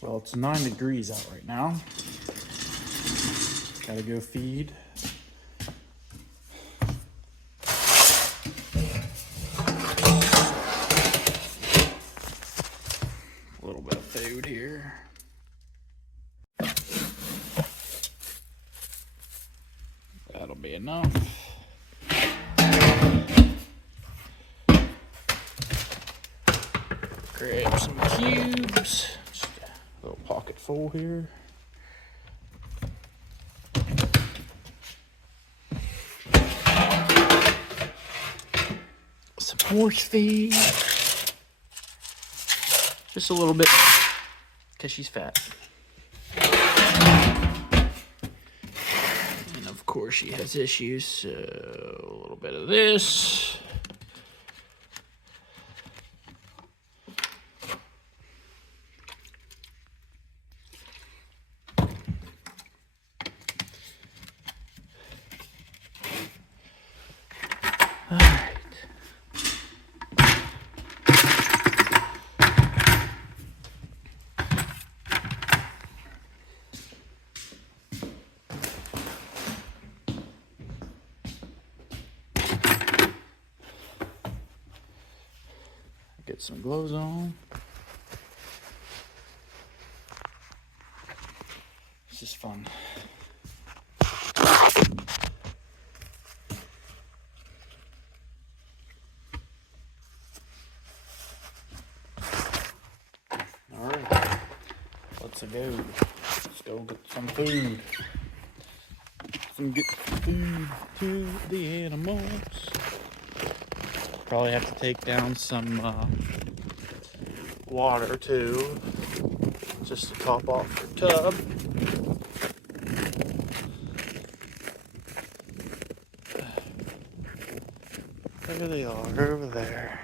Well, it's 9 degrees out right now. Gotta go feed. A little bit of food here. That'll be enough. Grab some cubes. Just a little pocket full here. Some horse feed. Just a little bit, because she's fat. And of course she has issues, so a little bit of this. Get some gloves on. This is fun. All right, let's go. Let's go get some food. Get food to the animals. Probably have to take down some water too, just to top off your tub. There they are, over there.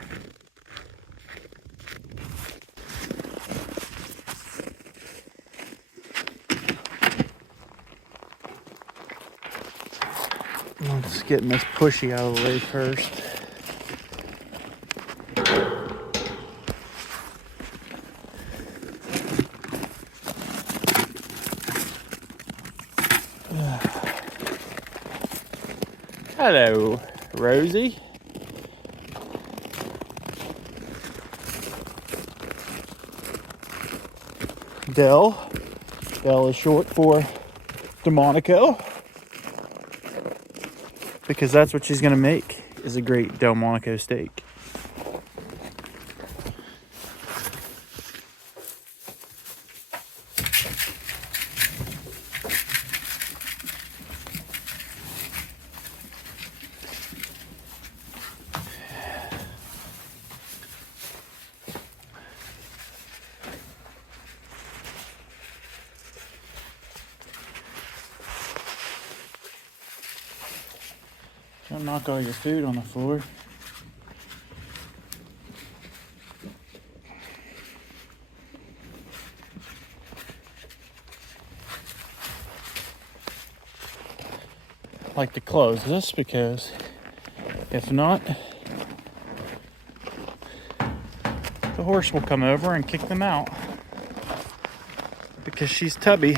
Let's get this pushy out of the way first. Hello, Rosie. Del. Del is short for Delmonico, because that's what she's gonna make, is a great Delmonico steak. Don't knock all your food on the floor. I like to close this because if not, the horse will come over and kick them out because she's tubby.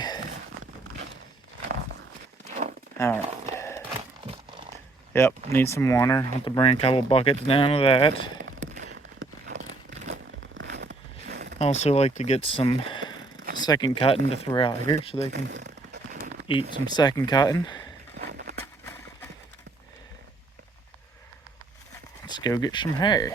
All right. Yep, need some water. I'll have to bring a couple buckets down of that. I also like to get some second cotton to throw out here so they can eat some second cotton. Let's go get some hay.